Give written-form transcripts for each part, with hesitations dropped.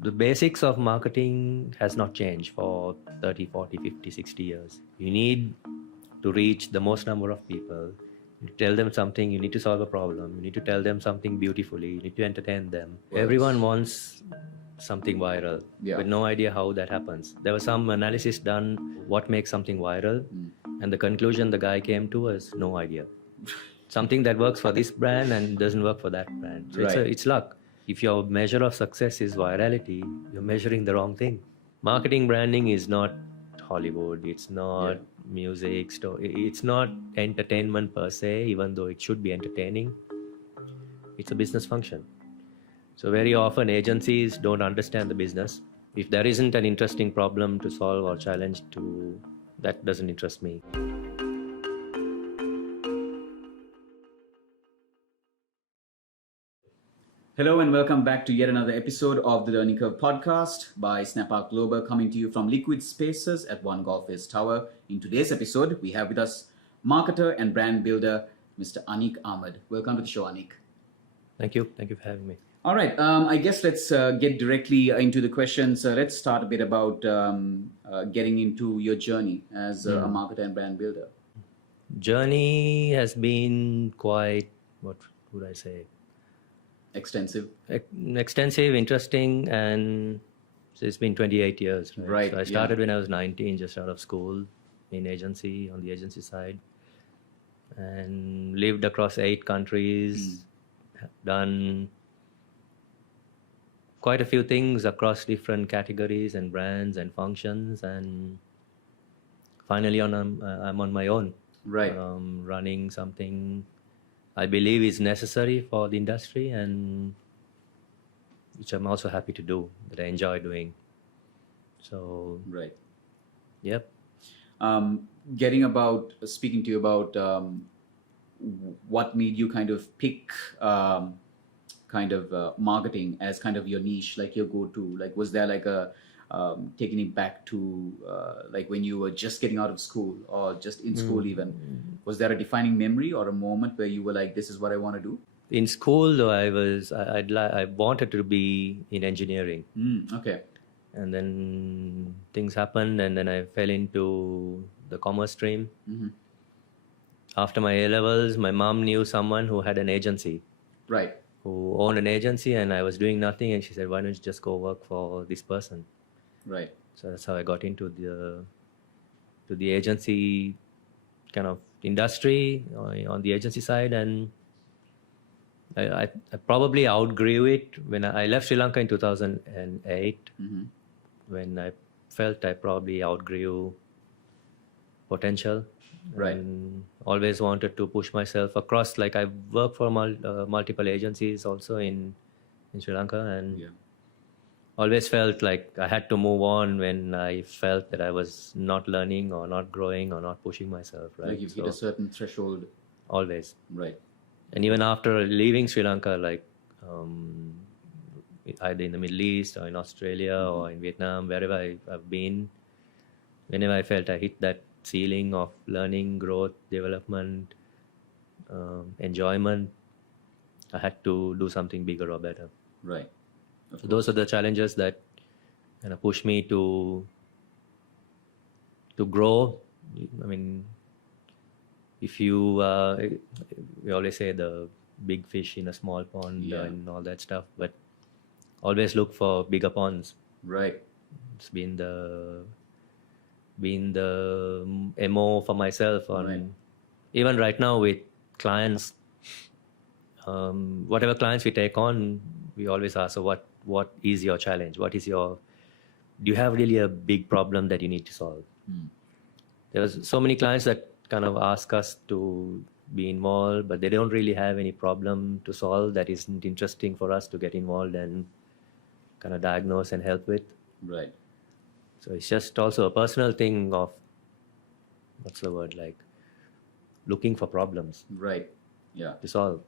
The basics of marketing has not changed for 30, 40, 50, 60 years. You need to reach the most number of people. You tell them something, you need to solve a problem, you need to tell them something beautifully, you need to entertain them. Right. Everyone wants something viral, Yeah. with no idea how that happens. There was some analysis done, what makes something viral, and the conclusion the guy came to was no idea. Something that works for this brand and doesn't work for that brand. So Right. it's luck. If your measure of success is virality, you're measuring the wrong thing. Marketing branding is not Hollywood, it's not music, it's not entertainment per se, even though it should be entertaining. It's a business function. So very often agencies don't understand the business. If there isn't an interesting problem to solve or challenge to, that doesn't interest me. Hello and welcome back to yet another episode of the Learning Curve podcast by Snap Ark Global, coming to you from Liquid Spaces at One Golf Face Tower. In today's episode, we have with us marketer and brand builder, Mr. Anik Ahmed. Welcome to the show, Anik. Thank you for having me. All right, I guess let's get directly into the questions. Let's start a bit about getting into your journey as a marketer and brand builder. Journey has been quite, what would I say? Extensive, interesting, and so it's been 28 years. Right, So I started when I was 19, just out of school, in agency, on the agency side, and lived across 8 countries, done quite a few things across different categories and brands and functions, and finally I'm on my own. Right. Running something I believe is necessary for the industry, and which I'm also happy to do, that I enjoy doing. So, Right. Yep. Speaking to you about what made you kind of pick marketing as kind of your niche, like your go-to. Like, was there like a taking it back to like when you were just getting out of school or just in school even? Was there a defining memory or a moment where you were like, this is what I want to do? In school, though, I wanted to be in engineering. Okay. And then things happened, and then I fell into the commerce stream. After my A-levels, my mom knew someone who had an agency. Right. Who owned an agency, and I was doing nothing, and she said, why don't you just go work for this person? Right. So that's how I got into the agency kind of industry on the agency side, and I probably outgrew it when I left Sri Lanka in 2008, when I felt I probably outgrew potential. Right. And always wanted to push myself across. Like, I worked for multiple agencies also in Sri Lanka, and always felt like I had to move on when I felt that I was not learning or not growing or not pushing myself. Right. Like you've hit a certain threshold. Always. Right. And even after leaving Sri Lanka, like either in the Middle East or in Australia or in Vietnam, wherever I've been, whenever I felt I hit that ceiling of learning, growth, development, enjoyment, I had to do something bigger or better. Right. So those are the challenges that kind of push me to grow. I mean, if you, we always say the big fish in a small pond and all that stuff, but always look for bigger ponds. Right. It's been the MO for myself on even right now with clients. Whatever clients we take on, we always ask, so what is your challenge? Do you have really a big problem that you need to solve? There's so many clients that kind of ask us to be involved, but they don't really have any problem to solve that isn't interesting for us to get involved and kind of diagnose and help with. Right. So it's just also a personal thing of, what's the word, like looking for problems. Right. Yeah. To solve.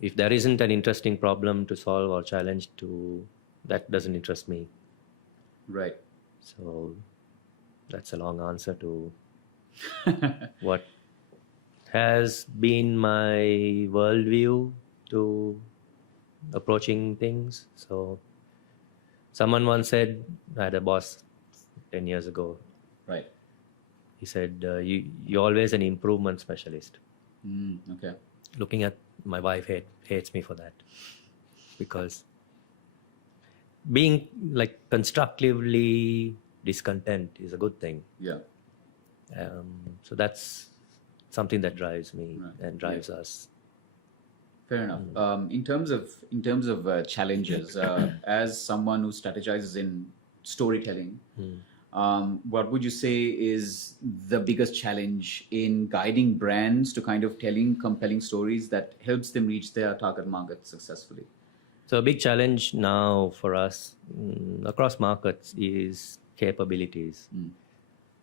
If there isn't an interesting problem to solve or challenge to, that doesn't interest me. Right. So that's a long answer to what has been my worldview to approaching things. So someone once said, I had a boss 10 years ago. Right. He said, you're always an improvement specialist. Okay. Looking at my wife hates me for that, because being like constructively discontent is a good thing. Yeah. So that's something that drives me Right. and drives us. Fair enough. In terms of challenges, as someone who strategizes in storytelling, what would you say is the biggest challenge in guiding brands to kind of telling compelling stories that helps them reach their target market successfully? So a big challenge now for us across markets is capabilities.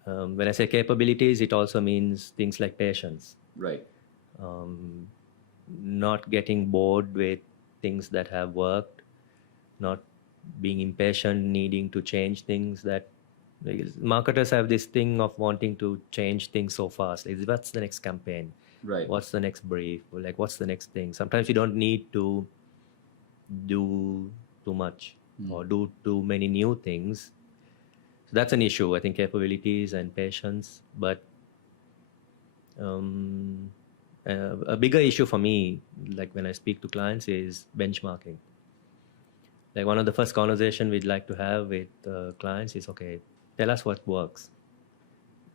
When I say capabilities, it also means things like patience, Right. not getting bored with things that have worked, not being impatient, needing to change things. That marketers have this thing of wanting to change things so fast. Like, what's the next campaign? Right. What's the next brief? Like, what's the next thing? Sometimes you don't need to do too much or do too many new things. So that's an issue, I think, capabilities and patience. But a bigger issue for me, like when I speak to clients, is benchmarking. Like one of the first conversation we'd like to have with clients is, okay, tell us what works.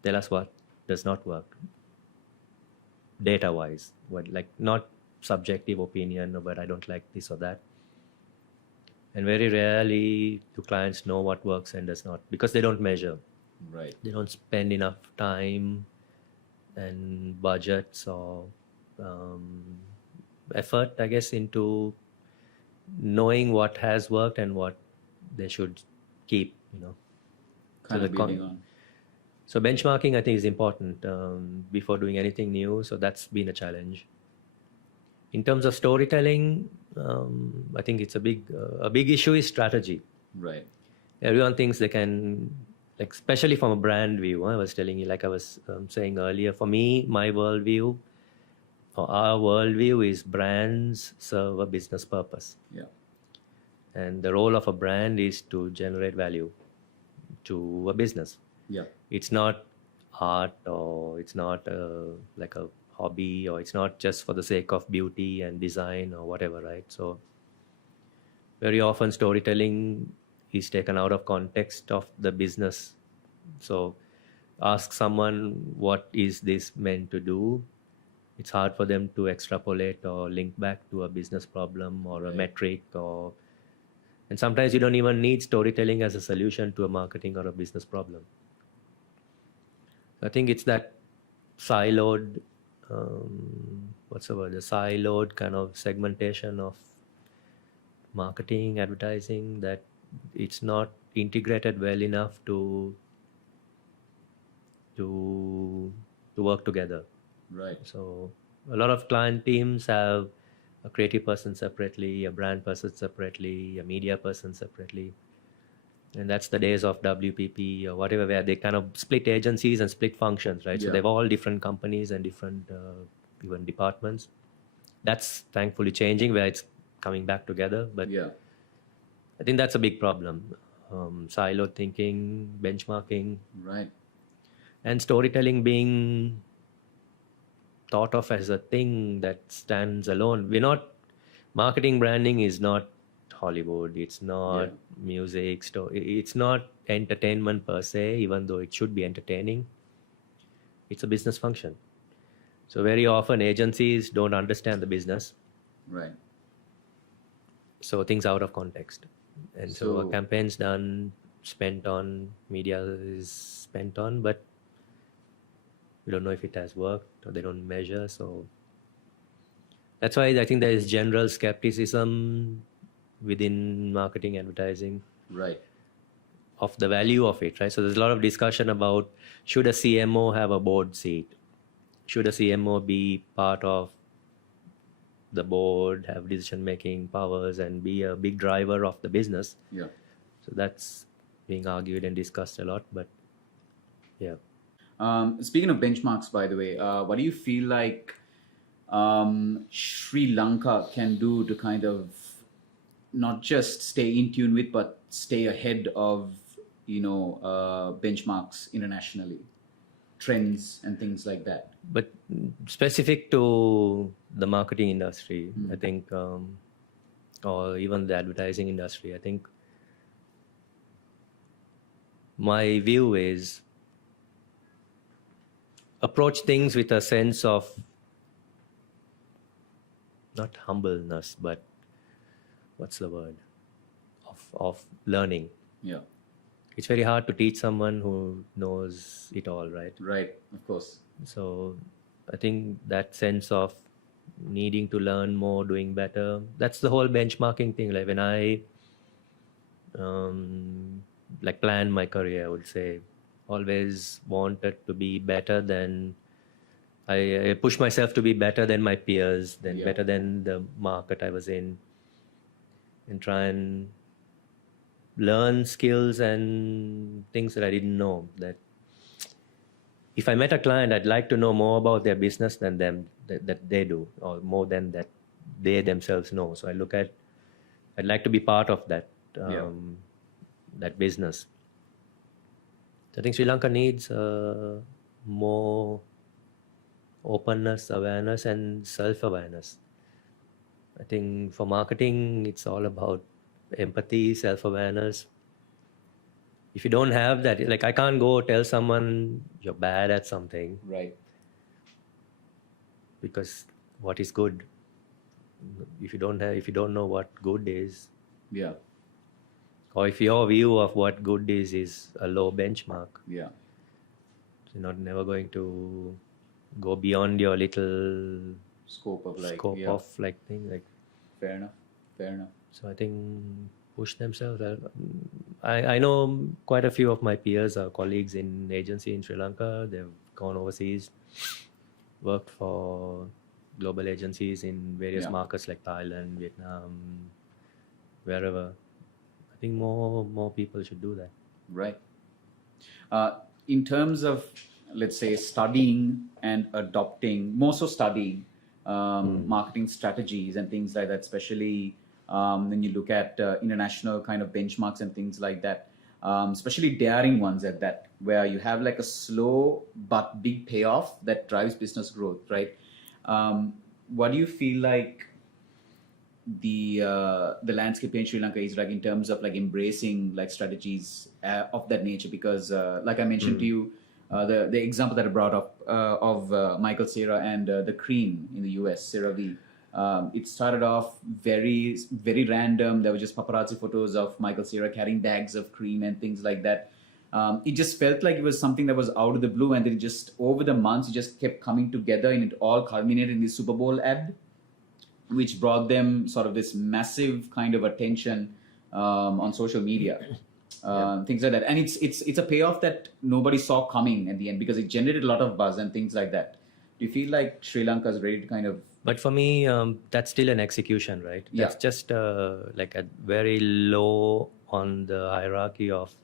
Tell us what does not work. Data wise, like not subjective opinion, but I don't like this or that. And very rarely do clients know what works and does not, because they don't measure. Right. They don't spend enough time and budgets or effort, I guess, into knowing what has worked and what they should keep, Kind So of the building on. So benchmarking, I think, is important before doing anything new. So that's been a challenge. In terms of storytelling, I think it's a big issue is strategy. Right. Everyone thinks they can, like, especially from a brand view. I was telling you, like I was saying earlier, for me, my worldview or our worldview is brands serve a business purpose. Yeah. And the role of a brand is to generate value to a business. Yeah. It's not art, or it's not like a hobby, or it's not just for the sake of beauty and design or whatever, right? So very often storytelling is taken out of context of the business. So ask someone, what is this meant to do? It's hard for them to extrapolate or link back to a business problem or a metric, and sometimes you don't even need storytelling as a solution to a marketing or a business problem. I think it's that siloed, what's the word? The siloed kind of segmentation of marketing, advertising, that it's not integrated well enough to work together. Right. So a lot of client teams have a creative person separately, a brand person separately, a media person separately. And that's the days of WPP or whatever, where they kind of split agencies and split functions, right? So Yeah. they've all different companies and different even departments. That's thankfully changing, where it's coming back together. But Yeah. I think that's a big problem. Siloed thinking, benchmarking, Right. and storytelling being thought of as a thing that stands alone. Marketing branding is not Hollywood, it's not music, it's not entertainment per se, even though it should be entertaining. It's a business function. So very often agencies don't understand the business. Right. So things out of context. And so a So- campaign's done, spent on, media is spent on, but we don't know if it has worked, or they don't measure. So that's why I think there is general skepticism within marketing advertising Right. of the value of it, right? So there's a lot of discussion about, should a CMO have a board seat? Should a CMO be part of the board, have decision-making powers, and be a big driver of the business? Yeah. So that's being argued and discussed a lot, but yeah. Speaking of benchmarks, by the way, what do you feel like Sri Lanka can do to kind of not just stay in tune with, but stay ahead of, benchmarks internationally, trends and things like that. But specific to the marketing industry, I think, or even the advertising industry, I think my view is approach things with a sense of not humbleness, but what's the word? Of learning. Yeah. It's very hard to teach someone who knows it all, right? Right. Of course. So I think that sense of needing to learn more, doing better, that's the whole benchmarking thing. Like when I like plan my career, I would say always wanted to be better than I push myself to be better than my peers, then Yeah. better than the market I was in, and try and learn skills and things that I didn't know. That if I met a client, I'd like to know more about their business than them that they do, or more than that they themselves know. So I'd like to be part of that that business. So I think Sri Lanka needs more openness, awareness, and self-awareness. I think for marketing, it's all about empathy, self-awareness. If you don't have that, like I can't go tell someone you're bad at something, Right. because what is good? If you don't know what good is, Yeah. or if your view of what good is a low benchmark, Yeah. you're not never going to go beyond your little Scope of like. scope Yeah. of like thing. Like, Fair enough. Fair enough. so I think push themselves. I know quite a few of my peers or colleagues in agency in Sri Lanka. They've gone overseas, worked for global agencies in various markets like Thailand, Vietnam, wherever. I think more people should do that. Right. In terms of, let's say, studying and adopting, more so studying marketing strategies and things like that, especially when you look at international kind of benchmarks and things like that, especially daring ones at that, where you have like a slow but big payoff that drives business growth, right? What do you feel like the landscape in Sri Lanka is like in terms of like embracing like strategies of that nature? Because like I mentioned to you, the example that I brought up of Michael Cera and the cream in the US, CeraVe. It started off very very random. There were just paparazzi photos of Michael Cera carrying bags of cream and things like that. It just felt like it was something that was out of the blue, and then just over the months it just kept coming together, and it all culminated in the Super Bowl ad, which brought them sort of this massive kind of attention on social media, things like that. And it's a payoff that nobody saw coming at the end, because it generated a lot of buzz and things like that. Do you feel like Sri Lanka is ready to kind of? But for me, that's still an execution, right? That's just like a very low on the hierarchy of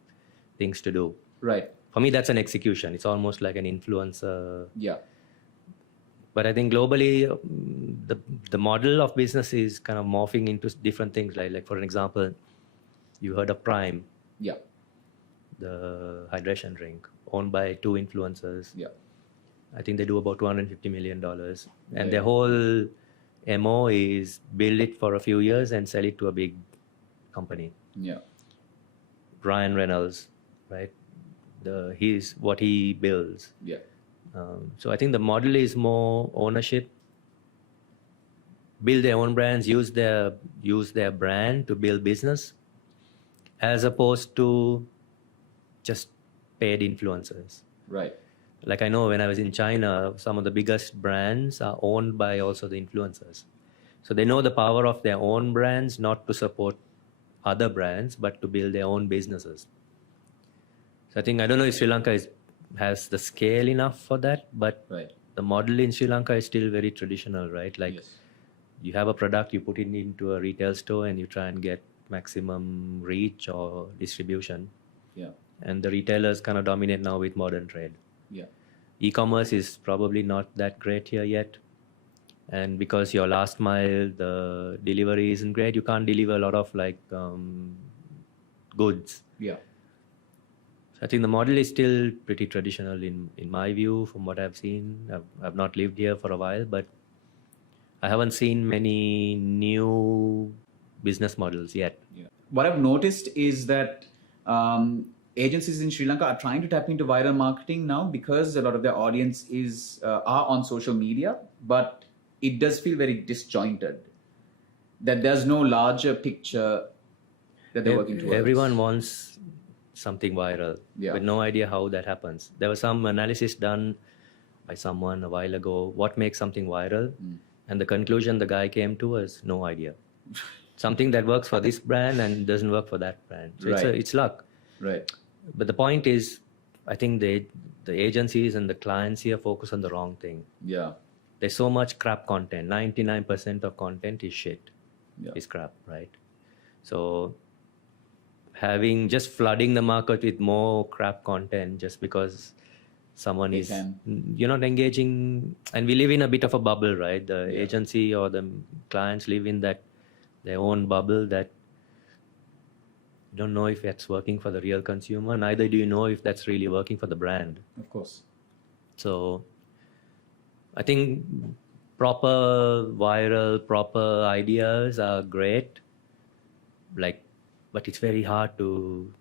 things to do. Right. For me, that's an execution. It's almost like an influencer. Yeah. But I think globally, the model of business is kind of morphing into different things. Like for an example, you heard of Prime. Yeah. The hydration drink owned by two influencers. Yeah. I think they do about $250 million. And their whole MO is build it for a few years and sell it to a big company. Yeah. Ryan Reynolds, right? He's what he builds. Yeah. So I think the model is more ownership, build their own brands, use their brand to build business, as opposed to just paid influencers. Right. Like I know when I was in China, some of the biggest brands are owned by also the influencers. So they know the power of their own brands, not to support other brands, but to build their own businesses. So I don't know if Sri Lanka has the scale enough for that, but the model in Sri Lanka is still very traditional, right? Like you have a product, you put it into a retail store and you try and get maximum reach or distribution. Yeah. And the retailers kind of dominate now with modern trade. Yeah. E-commerce is probably not that great here yet. and because your last mile, the delivery isn't great, you can't deliver a lot of like goods. Yeah. So I think the model is still pretty traditional in my view, from what I've seen. I've not lived here for a while, but I haven't seen many new business models yet. Yeah. What I've noticed is that agencies in Sri Lanka are trying to tap into viral marketing now because a lot of their audience is are on social media, but it does feel very disjointed. That there's no larger picture that they're working towards. Everyone wants something viral, Yeah. with no idea how that happens. There was some analysis done by someone a while ago, what makes something viral, and the conclusion the guy came to was no idea. Something that works for this brand and doesn't work for that brand. So Right. it's luck. Right. But the point is, I think the agencies and the clients here focus on the wrong thing. Yeah. There's so much crap content. 99% of content is shit. Yeah. Is crap, right? So having just flooding the market with more crap content just because someone They is can. you're not engaging, and we live in a bit of a bubble, right? The Yeah. agency or the clients live in that their own bubble that you don't know if that's working for the real consumer, neither do you know if that's really working for the brand. Of course. So I think proper viral, proper ideas are great, like, but it's very hard to,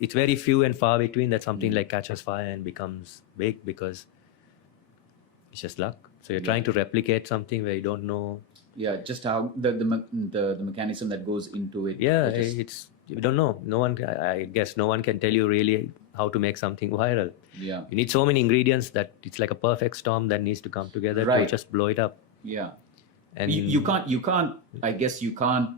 it's very few and far between that something like catches fire and becomes big, because it's just luck. So you're trying to replicate something where you don't know. Yeah, just how the mechanism that goes into it. Yeah, It just- it's, you don't know. No one, I guess no one can tell you really how to make something viral. yeah. You need so many ingredients that it's like a perfect storm that needs to come together to Right. just blow it up. Yeah. And You can't I guess you can't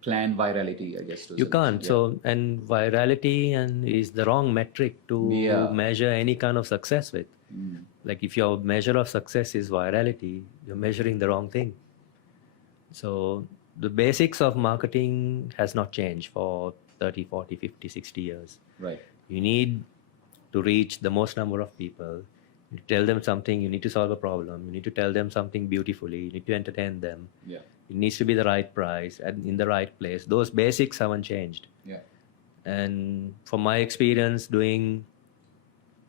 plan virality, I guess. to you some can't. extent. So, and virality and is the wrong metric to Yeah. measure any kind of success with. Mm. Like if your measure of success is virality, you're measuring the wrong thing. So the basics of marketing has not changed for 30, 40, 50, 60 years. Right. You need to reach the most number of people. You need to tell them something. You need to solve a problem. You need to tell them something beautifully. You need to entertain them. Yeah. It needs to be the right price and in the right place. Those basics haven't changed. Yeah. And from my experience doing,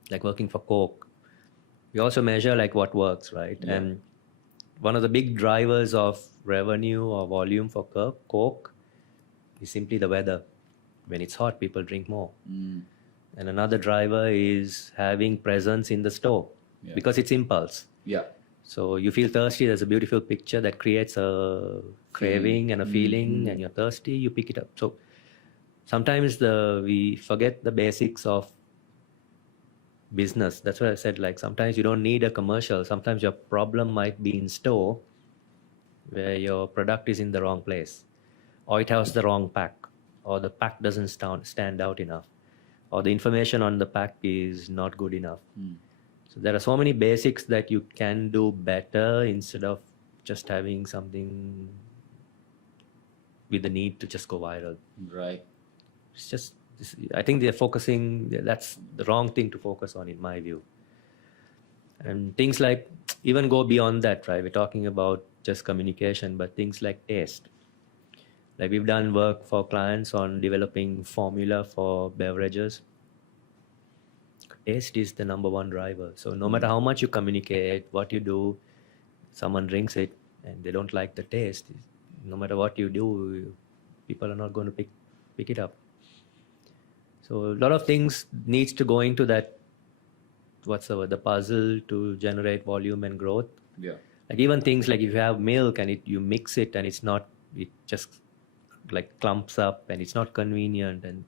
like working for Coke, we also measure like what works, right? Yeah. And one of the big drivers of revenue or volume for Coke is simply the weather. When it's hot, people drink more. Mm. And another driver is having presence in the store, Yeah. because it's impulse. Yeah. So you feel thirsty, there's a beautiful picture that creates a craving and a feeling, and you're thirsty, you pick it up. So sometimes we forget the basics of business. That's what I said, like sometimes you don't need a commercial. Sometimes your problem might be in store where your product is in the wrong place, or it has the wrong pack, or the pack doesn't stand out enough, or the information on the pack is not good enough. So there are so many basics that you can do better instead of just having something with the need to just go viral. Right. It's just, I think they're focusing, that's the wrong thing to focus on in my view. And things like, even go beyond that, right? We're talking about just communication, but things like taste. Like we've done work for clients on developing formula for beverages. Taste is the number one driver. So no matter how much you communicate, what you do, someone drinks it and they don't like the taste. No matter what you do, people are not going to pick it up. So a lot of things needs to go into that, what's the puzzle to generate volume and growth. Yeah. Like even things like if you have milk and you mix it and it's not, it just like clumps up and it's not convenient, and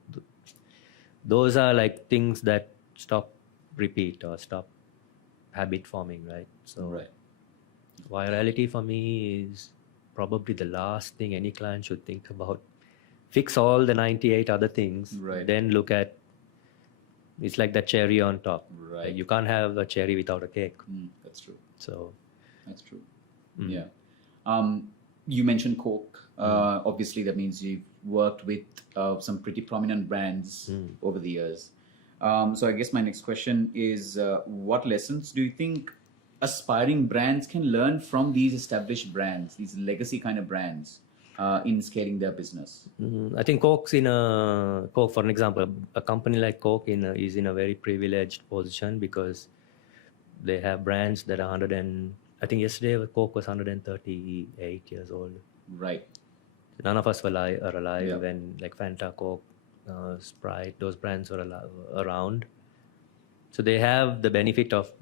those are like things that stop repeat or stop habit forming, right? So Right. virality for me is probably the last thing any client should think about. Fix all the 98 other things, Right. then look at, it's like that cherry on top. Right. Like you can't have a cherry without a cake. That's true. So That's true. Yeah. You mentioned Coke. Obviously, that means you've worked with some pretty prominent brands over the years. So I guess my next question is, what lessons do you think aspiring brands can learn from these established brands, these legacy kind of brands, in scaling their business? I think Coke, for an example, a company like Coke is in a very privileged position because they have brands that are I think yesterday Coke was 138 years old. Right. None of us are alive Yeah. when like Fanta, Coke, Sprite, those brands were around. So they have the benefit of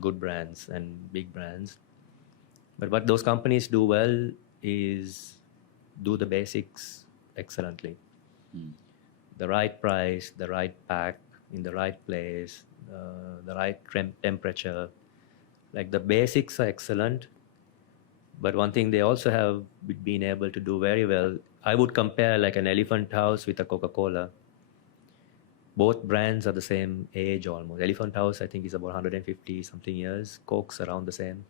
good brands and big brands. But what those companies do well is do the basics excellently. The right price, the right pack, in the right place, the right temperature. Like the basics are excellent. But one thing they also have been able to do very well, I would compare like an Elephant House with a Coca-Cola. Both brands are the same age almost. Elephant House, I think, is about 150 something years. Coke's around the same.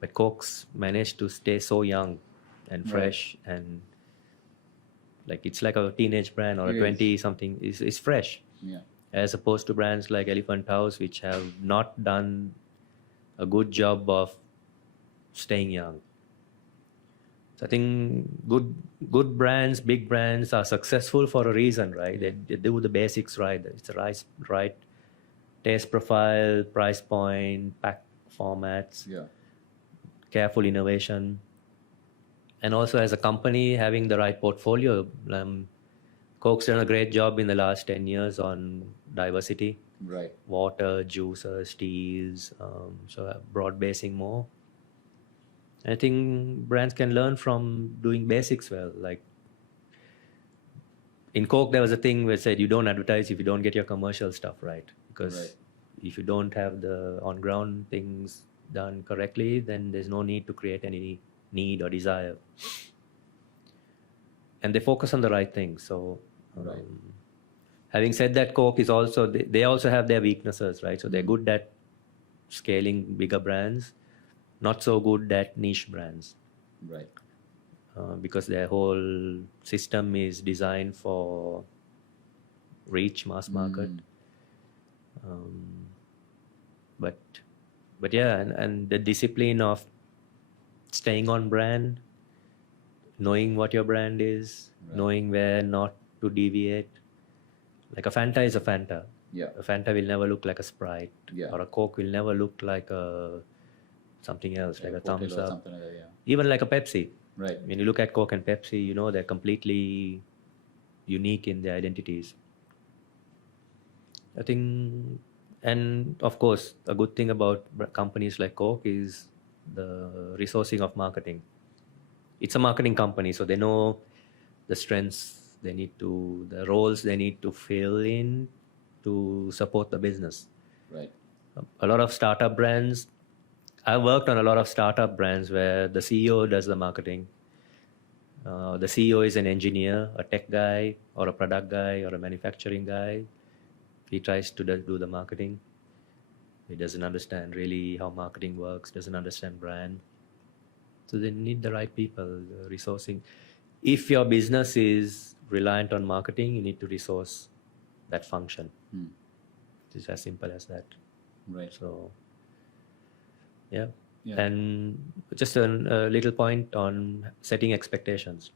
But Coke's managed to stay so young and fresh and like it's like a teenage brand or a 20 something is fresh. Yeah. As opposed to brands like Elephant House, which have not done a good job of staying young. So I think good brands, big brands are successful for a reason, right? They do the basics right. It's the right taste profile, price point, pack formats, careful innovation. And also as a company, having the right portfolio. Coke's done a great job in the last 10 years on diversity. Right. Water, juices, teas, so broad basing more. I think brands can learn from doing basics well. Like in Coke, there was a thing where it said you don't advertise if you don't get your commercial stuff right. Because if you don't have the on-ground things done correctly, then there's no need to create any need or desire. And they focus on the right things. So having said that, Coke is also, they also have their weaknesses, right? So they're good at scaling bigger brands, not so good at niche brands. Right. Because their whole system is designed for reach, mass market. But yeah, and the discipline of staying on brand, knowing what your brand is, knowing where not to deviate. Like a Fanta is a Fanta. Yeah. A Fanta will never look like a Sprite. Yeah. Or a Coke will never look like something else, like a Thumbs Up. Something like that, yeah. Even like a Pepsi. Right. When you look at Coke and Pepsi, you know they're completely unique in their identities. I think, and of course, a good thing about companies like Coke is the resourcing of marketing. It's a marketing company, so they know the strengths the roles they need to fill in to support the business. Right. A lot of startup brands, I've worked on a lot of startup brands where the CEO does the marketing. The CEO is an engineer, a tech guy, or a product guy, or a manufacturing guy. He tries to do the marketing. He doesn't understand really how marketing works, doesn't understand brand. So they need the right people, resourcing. If your business is reliant on marketing, you need to resource that function. It's as simple as that. Right. So, yeah. And just a little point on setting expectations.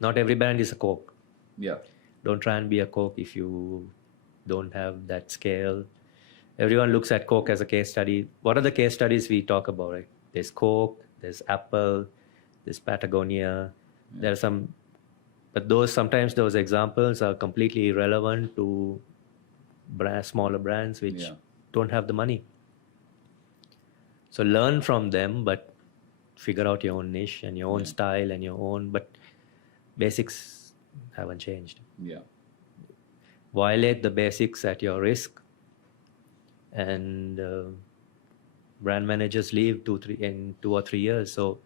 Not every brand is a Coke. Yeah. Don't try and be a Coke if you don't have that scale. Everyone looks at Coke as a case study. What are the case studies we talk about? Right? There's Coke, there's Apple, there's Patagonia. There are some, but sometimes those examples are completely irrelevant to smaller brands which don't have the money. So learn from them, but figure out your own niche and your own style and your own, but basics haven't changed. Yeah. Violate the basics at your risk, and brand managers leave in 2 or 3 years. So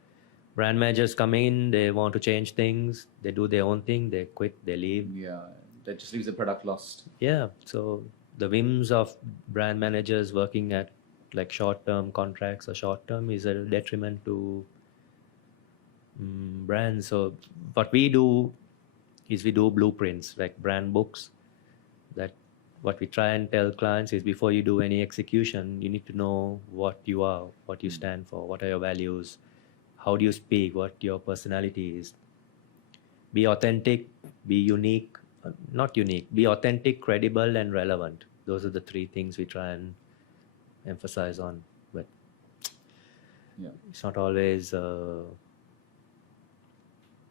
brand managers come in, they want to change things, they do their own thing, they quit, they leave. Yeah, that just leaves the product lost. Yeah, so the whims of brand managers working at like short-term contracts or short-term is a detriment to brands. So what we do is we do blueprints, like brand books that what we try and tell clients is before you do any execution, you need to know what you are, what you stand for, what are your values, how do you speak, what your personality is. Be authentic, be unique, not unique, be authentic, credible, and relevant. Those are the three things we try and emphasize on. But Yeah. it's not always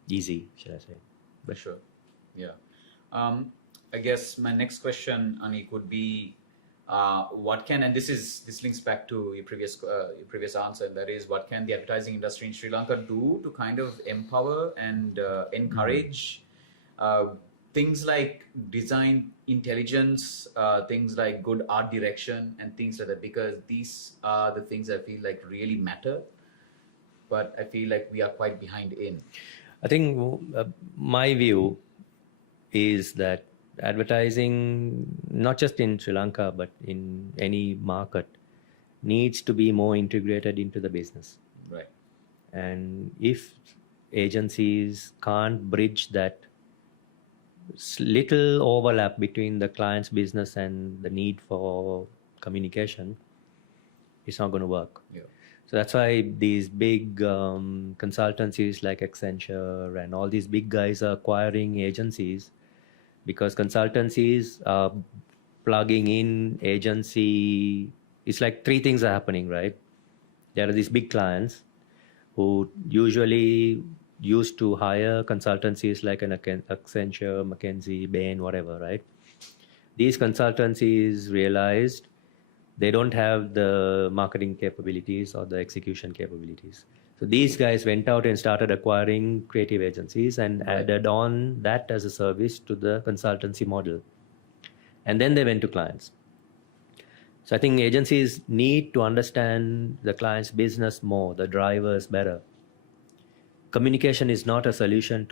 easy, should I say. For sure. Yeah. I guess my next question, Anik, would be what can, and this links back to your previous answer, and that is, what can the advertising industry in Sri Lanka do to kind of empower and encourage things like design intelligence, things like good art direction, and things like that, because these are the things I feel like really matter, but I feel like we are quite behind in. I think my view is that advertising, not just in Sri Lanka, but in any market, needs to be more integrated into the business. Right. And if agencies can't bridge that little overlap between the client's business and the need for communication, it's not going to work. Yeah. So that's why these big consultancies like Accenture and all these big guys are acquiring agencies, because consultancies are plugging in agency. It's like three things are happening, right? There are these big clients who usually used to hire consultancies like an Accenture, McKinsey, Bain, whatever, right? These consultancies realized they don't have the marketing capabilities or the execution capabilities. So these guys went out and started acquiring creative agencies and added on that as a service to the consultancy model. And then they went to clients. So I think agencies need to understand the client's business more, the drivers better. Communication is not a solution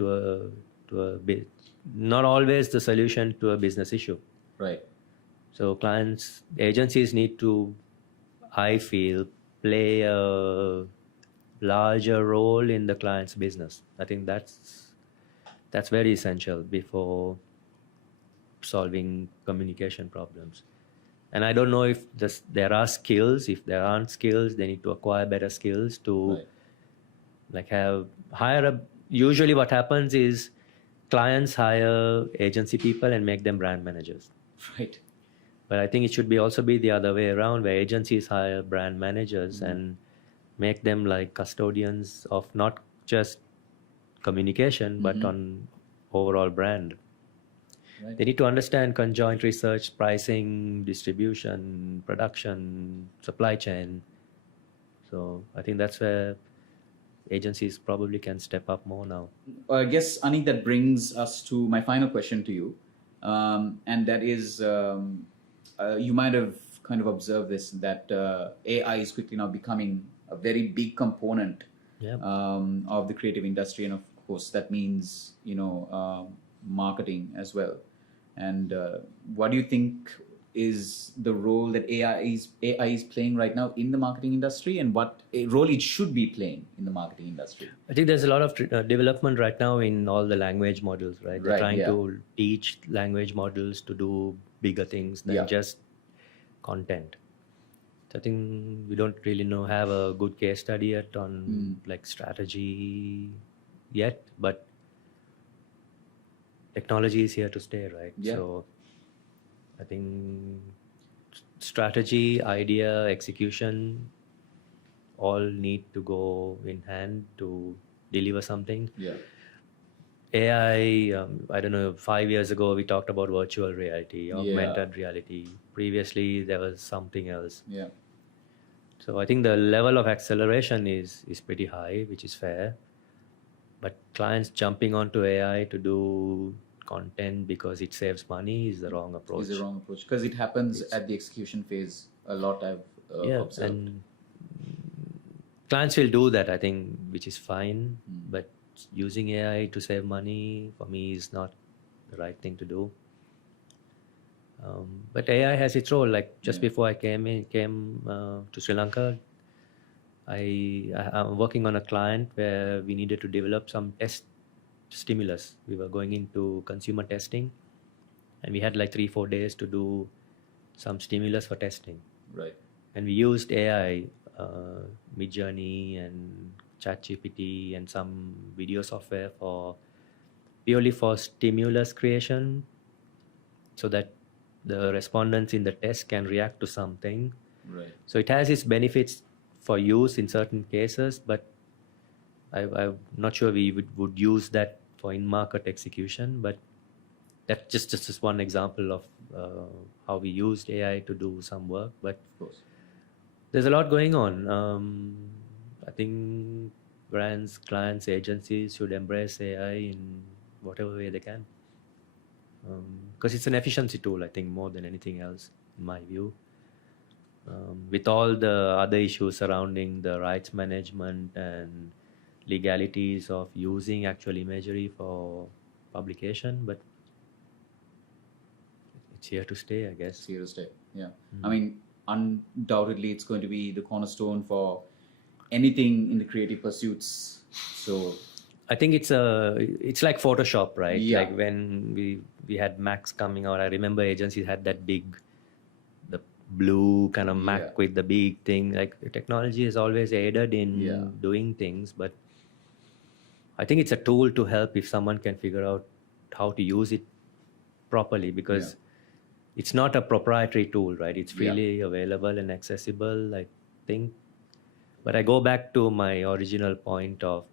not always the solution to a business issue. Right. So agencies need to, I feel, play a larger role in the client's business. I think that's very essential before solving communication problems. And I don't know if there are skills. If there aren't skills, they need to acquire better skills to usually what happens is clients hire agency people and make them brand managers. Right. But I think it should also be the other way around, where agencies hire brand managers and make them like custodians of not just communication, but on overall brand. Right. They need to understand conjoint research, pricing, distribution, production, supply chain. So I think that's where agencies probably can step up more now. I guess, Anik, that brings us to my final question to you. And that is, you might have kind of observed this, that AI is quickly now becoming a very big component of the creative industry. And of course, that means, marketing as well. And what do you think is the role that AI is playing right now in the marketing industry, and what role it should be playing in the marketing industry? I think there's a lot of development right now in all the language models, right? They're trying to teach language models to do bigger things than just content. So I think we don't really have a good case study yet on like strategy yet, but technology is here to stay, right? Yeah. So I think strategy, idea, execution all need to go in hand to deliver something. Yeah. AI, I don't know, 5 years ago we talked about virtual reality, augmented reality. Previously there was something else. Yeah. So I think the level of acceleration is pretty high, which is fair. But clients jumping onto AI to do content because it saves money is the wrong approach. Is the wrong approach, because it happens at the execution phase a lot. I've observed. And clients will do that, I think, which is fine. But using AI to save money for me is not the right thing to do. But AI has its role. Like just before I came to Sri Lanka, I'm working on a client where we needed to develop some test stimulus. We were going into consumer testing, and we had like 3-4 days to do some stimulus for testing. Right. And we used AI, Midjourney and ChatGPT and some video software purely for stimulus creation, so that the respondents in the test can react to something. Right. So it has its benefits for use in certain cases, but I'm not sure we would use that for in-market execution. But that's just one example of how we used AI to do some work. But Of course. there's a lot going on. I think brands, clients, agencies should embrace AI in whatever way they can. Because it's an efficiency tool, I think, more than anything else, in my view. With all the other issues surrounding the rights management and legalities of using actual imagery for publication, but it's here to stay, I guess. It's here to stay. Yeah. I mean, undoubtedly, it's going to be the cornerstone for anything in the creative pursuits. So I think it's like Photoshop, right? Yeah. Like when we had Macs coming out, I remember agencies had that big, the blue kind of Mac Yeah. with the big thing. Like technology has always aided in Yeah. doing things, but I think it's a tool to help if someone can figure out how to use it properly, because it's not a proprietary tool, right? It's freely available and accessible, I think. But I go back to my original point of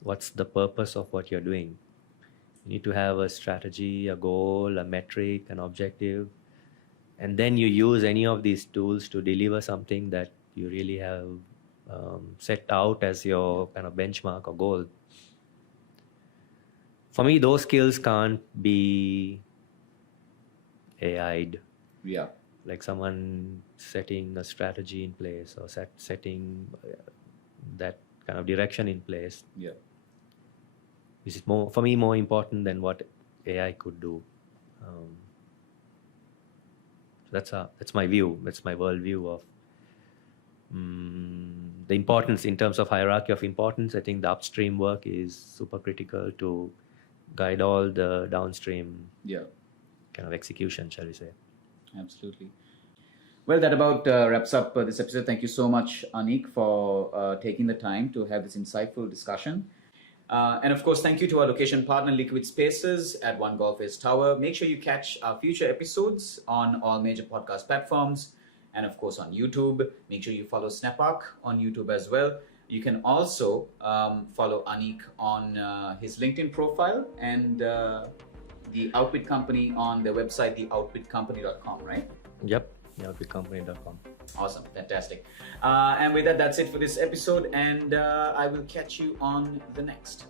what's the purpose of what you're doing. You need to have a strategy, a goal, a metric, an objective, and then you use any of these tools to deliver something that you really have set out as your kind of benchmark or goal. For me, those skills can't be AI'd. yeah. Like someone setting a strategy in place or setting that kind of direction in place. Yeah. This is more, for me, more important than what AI could do. That's my view. That's my worldview of the importance in terms of hierarchy of importance. I think the upstream work is super critical to guide all the downstream Yeah. kind of execution, shall we say. Absolutely. Well, that about wraps up this episode. Thank you so much, Anik, for taking the time to have this insightful discussion. And of course, thank you to our location partner, Liquid Spaces at One Golf Ace Tower. Make sure you catch our future episodes on all major podcast platforms and of course on YouTube. Make sure you follow Snap Ark on YouTube as well. You can also follow Anik on his LinkedIn profile and the Outfit Company on their website, theoutfitcompany.com, right? Yep, outfitcompany.com. Awesome, fantastic. And with that, that's it for this episode, and I will catch you on the next.